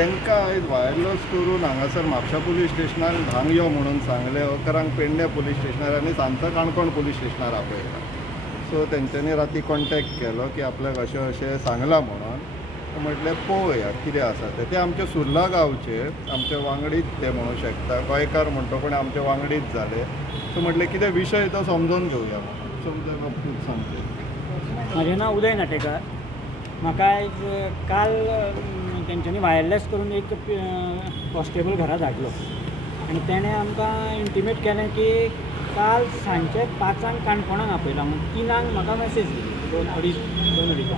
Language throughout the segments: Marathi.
तांकां आयज वायरलस करून हांगासर म्हापशा पुलीस स्टेशनार धांग यो म्हणून सांगले, अकरांक पेडणे पुलीस स्टेशनार आनी सांजचो काणकोण पुलीस स्टेशनार आपयला. सो तेंच्यांनी राती कॉन्टॅक्ट केलो की आपल्याक अशें अशें सांगलां म्हणून. म्हटलें पळोवया कितें आसा ते आमचे सुर्ला गांवचे आमचे वांगडीच ते म्हणूं शकता, गोंयकार म्हणटा पण आमचे वांगडीच जाले. सो म्हटलें कितें विशय तो समजून घेवया म्हणून. समजून समजें. म्हजें नांव उदय नाटेकार. म्हाका आयज काल तेंच्यांनी वायरलेस करून एक कॉन्स्टेबल घरा धाडलो आनी तेणें आमकां इंटिमेट केलें की काल सांजचे 5 काणकोणाक आपयला म्हणून 3 म्हाका मेसेज दिली, 2:30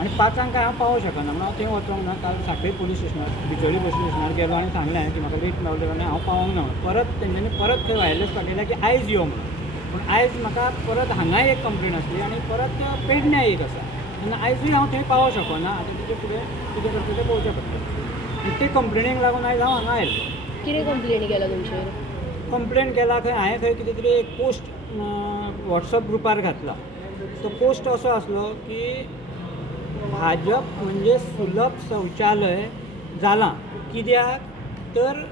आनी 5 हांव पावों शकना म्हणून हांव थंय वचोंक ना. काल सांखळे पुलीस स्टेशनार बिचोली पुलीस स्टेशनार गेलो आनी सांगलें की म्हाका लेट मेळ्ळो आनी हांव पावोंक ना. परत तेंच्यांनी परत थंय वायरलेस पाठयल्या की आयज यो म्हणून. पूण आयज म्हाका परत हांगा एक कंप्लेन आसली आनी परत पेडण्या एक आसा आनी आयजूय हांव थंय पावों शकना. आतां तेजे फुडें कितें करता तें पळोवचें पडटलें. आनी ते कंप्लेनीक लागून आयज हांव हांगा आयलो. कितें कंप्लेनी केला तुमचेर? कंप्लेन केला थंय हांवें थंय कितें तरी एक पोस्ट वॉट्सअप ग्रुपार घातला. तो पोस्ट असो आसलो की भाजप म्हणजे सुलभ शौचालय जालां. कित्याक तर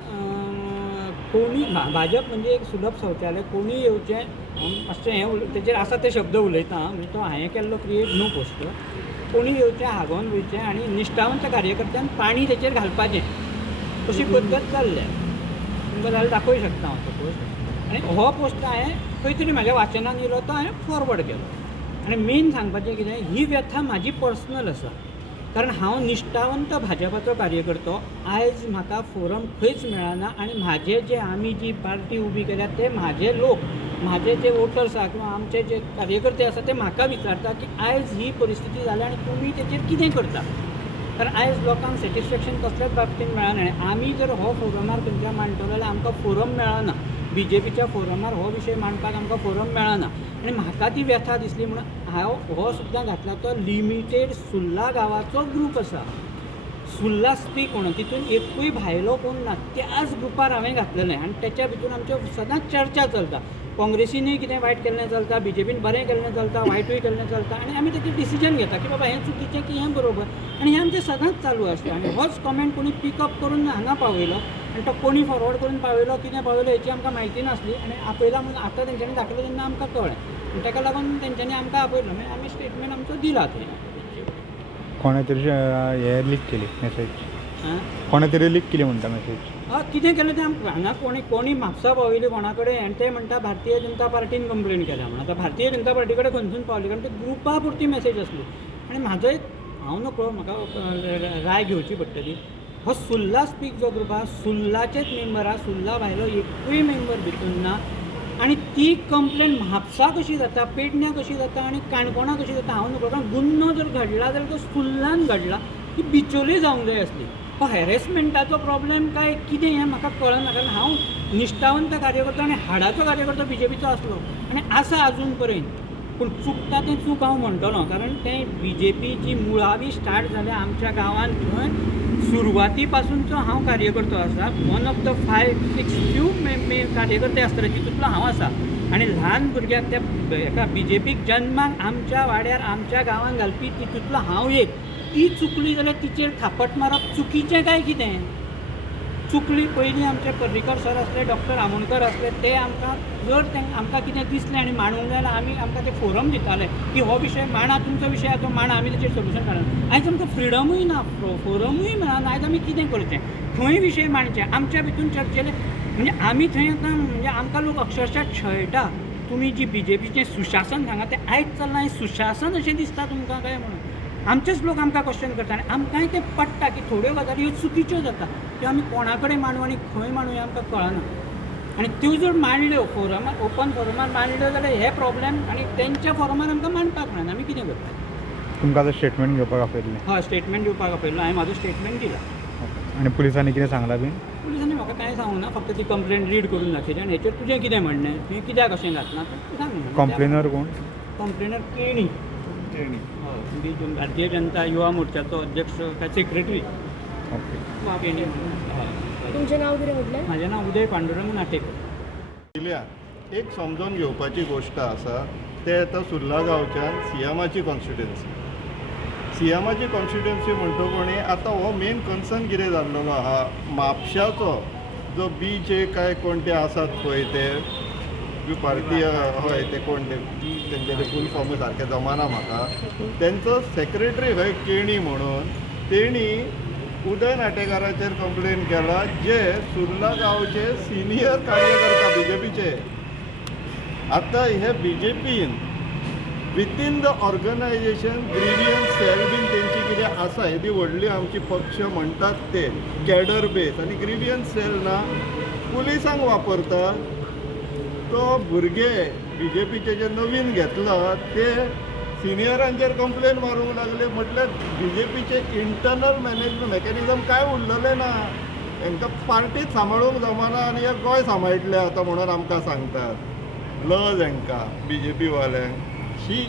कोणी भाजप म्हणजे एक सुलभ शौचालय, कोणी येवचें अशें हें तेजेर आसा ते शब्द उलयता. म्हणजे तो हांवें केल्लो क्रिएट न्यू पोस्ट. कोणी येवचें, हागोवन वयचें आनी निश्ठावंत कार्यकर्त्यान पाणी तेचेर घालपाचें, अशी पद्दत चल्ल्या. तुमकां जाल्यार दाखोवंक शकता हांव तो पोस्ट. आनी हो पोस्ट हांवें खंय तरी म्हाज्या वाचनान येयलो तो हांवें फॉरवर्ड केलो. आनी मेन सांगपाचें कितें, ही व्यथा म्हाजी पर्सनल आसा. कारण हांव निश्ठावंत भाजपाचो कार्यकर्तो. आयज म्हाका फोरम खंयच मेळना आनी म्हाजे जे आमी जी पार्टी उबी केल्या ते म्हाजे लोक, म्हाजे जे वोटर्स आसा किंवा आमचे जे कार्यकर्ते आसा ते म्हाका विचारता की आयज ही परिस्थिती जाल्या आनी तुमी तेचेर कितें करता. कारण आयज लोकांक सॅटिस्फॅक्शन कसल्याच बाबतींत मेळना. आनी आमी जर हो फोरमार खंयच्या मांडटलो जाल्यार आमकां फोरम मेळना. BJPच्या फोरमार हो विशय मांडपाक आमकां फोरम मेळना. आनी म्हाका ती व्यथा दिसली म्हणून हांव हो सुद्दां घातला. तो लिमिटेड सुर्ला गांवाचो ग्रूप आसा, सुर्ला स्पीक म्हणून. तितून एकूय भायलो कोण ना. त्याच ग्रुपार हांवें घातलेलें आनी तेच्या भितर आमच्यो सदांच चर्चा चलता. काँग्रेसीनूय कितें वायट केल्लें चलता, BJPन बरें केल्लें चलता, वायटूय केल्लें चलता आनी आमी तेचेर डिसिजन घेता की बाबा हें चुकीचें की हें बरोबर. आनी हें आमचें सदांच चालू आसता. आनी होच कॉमेंट कोणी पिकअप करून हांगा पावयलो आनी तो कोणी फॉरवर्ड करून पावयलो, कितें पावयलो हेची आमकां म्हायती नासली. आनी आपयला म्हणून आतां तेंच्यांनी दाखयलो तेन्ना आमकां कळ्ळें. आनी ताका लागून तेंच्यांनी आमकां आपयलो. मागीर आमी स्टेटमेंट आमचो दिला थंय. कोणे तरी हे लीक केली मेसेज, कोणे तरी लीक केली म्हणटा मेसेज. कितें केलें तें आमकां हांगा कोणी म्हापसा पावयली कोणा कडेन आनी ते म्हणटा भारतीय जनता पार्टीन कंप्लेन केल्या म्हणून. आतां भारतीय जनता पार्टी कडेन खंयसून पावली, कारण ती ग्रुपा पुरती मेसेज आसली. आनी म्हाजो एक हांव नकळो म्हाका राय घेवची पडटली. हो सुर्ला स्पीक जो ग्रूप आहा, सुर्लाचेच मेंबर आहा, सुर्ला भायलो एकूय मेंबर भितून ना. आनी ती कंप्लेन म्हापसा कशी जाता, पेडण्या कशी जाता आनी काणकोणा कशी जाता हांव नकळो. कारण गुन्हो जर घडला जाल्यार तो सुर्लान घडला, ती बिचोली जावंक जाय आसली. हो हॅरेसमेंटाचो प्रॉब्लेम काय कितें हें म्हाका कळना. कारण हांव निश्ठावंत कार्यकर्तो आनी हाडाचो कार्यकर्तो BJPचो आसलो आनी आसा अजून पर्यंत. पूण चुकता तें चूक हांव म्हणटलो. कारण तें BJP जी मुळावी स्टार्ट जाल्या आमच्या गांवांत, थंय सुरवाती पासूनचो हांव कार्यकर्तो आसा. वन ऑफ द 5-6 फ्यू कार्यकर्ते आसतले तितूंतलो हांव आसा. आनी ल्हान भुरग्याक त्या हेका BJPक जन्माक आमच्या वाड्यार आमच्या गांवांत घालपी तितूंतलो हांव एक. ती चुकली जाल्यार तिचेर थापट मारप चुकीचें काय कितें? चुकली पयलीं आमचे पर्रीकर सर आसले, डॉक्टर आमोणकर आसले, ते आमकां जर आमकां कितें दिसलें आनी मांडूंक जाय जाल्यार आमकां ते फोरम दिताले की हो विशय मांडा, तुमचो विशय आसा तो मांडा, आमी तेचेर सोल्युशन काडना. आयज आमकां फ्रिडमूय ना, फोरमूय मेळना. आयज आमी कितें करचें, खंय विशय मांडचे, आमच्या भितून चर्चेले. म्हणजे आमी थंय आतां म्हणजे आमकां लोक अक्षरशः छळटा. तुमी जी BJPचें सुशासन सांगा तें आयज चल्लां, हें सुशासन अशें दिसता तुमकां काय म्हणून. आमचेच लोक आमकां क्वेश्चन करता आनी आमकांय तें पडटा की थोड्यो गजाली ह्यो चुकीच्यो जाता. त्यो आमी कोणा कडेन मांडू आनी खंय मांडू हें आमकां कळना. आनी त्यो जर मांडल्यो फोरमार, ओपन फोरमार मांडल्यो जाल्यार हे प्रॉब्लेम आनी तेंच्या फोरमार आमकां मांडपाक मेळना. आमी कितें करता? तुमकां आतां स्टेटमेंट घेवपाक आपयल्लें? हय, स्टेटमेंट दिवपाक आपयल्लो. हांवें म्हाजो स्टेटमेंट दिला. आनी पुलिसांनी कितें सांगलां बीन? पुलिसांनी म्हाका कांय सांगूंक ना, फक्त ती कंप्लेन रीड करून दाखयली आनी हेचेर तुजें कितें म्हणणें, तुवें कित्याक अशें घातलां तें सांग. कंप्लेनर कोण? कंप्लेनर केणी, भारतीय जनता युवा मोर्चाचो अध्यक्ष काय सेक्रेटरी. ओके. केणी. तुमचें नांव कितें म्हटलें? म्हाजें नांव उदय पांडुरंग नाटेकर. एक समजून घेवपाची गोश्ट आसा. ते आतां सुर्ला गांवच्यान CMची कॉन्स्टिट्युएन्सी. सीएमाची कॉन्स्टिट्युएन्सी म्हणटकूच आतां हो मेन कन्सर्न कितें जाल्लो आहा म्हापशाचो जो बी जे काय कोण ते आसात पळय ते भारतीय हय ते कोण ते तेंचे फूल फॉर्म सारके जमाना म्हाका तेंचो सेक्रेटरी खंय केणी म्हणून तेणी उदय नाटेकाराचेर कंप्लेन केला जे सुर्ला गांवचे सिनियर कार्यकर्ता BJPचे आतां हे BJPन within the organisation grievance cell बीन तेंची कितें आसा येदी व्हडली आमची पक्ष म्हणटात ते कॅडर बेस आनी ग्रिवियन्स सेल ना पुलिसांक वापरतात तो भुरगे BJPचे जे नवीन घेतला ते सिनियरांचेर कंप्लेन मारूंक लागले म्हटल्यार BJPचे इंटरनल मॅनेजमेंट मेकॅनिझम काय उरलेले ना तांकां पार्टीच सांबाळूंक जमना आनी हे गोंय सांबाळटले आतां म्हणून आमकां सांगतात लज हांकां BJP वाल्यांक शी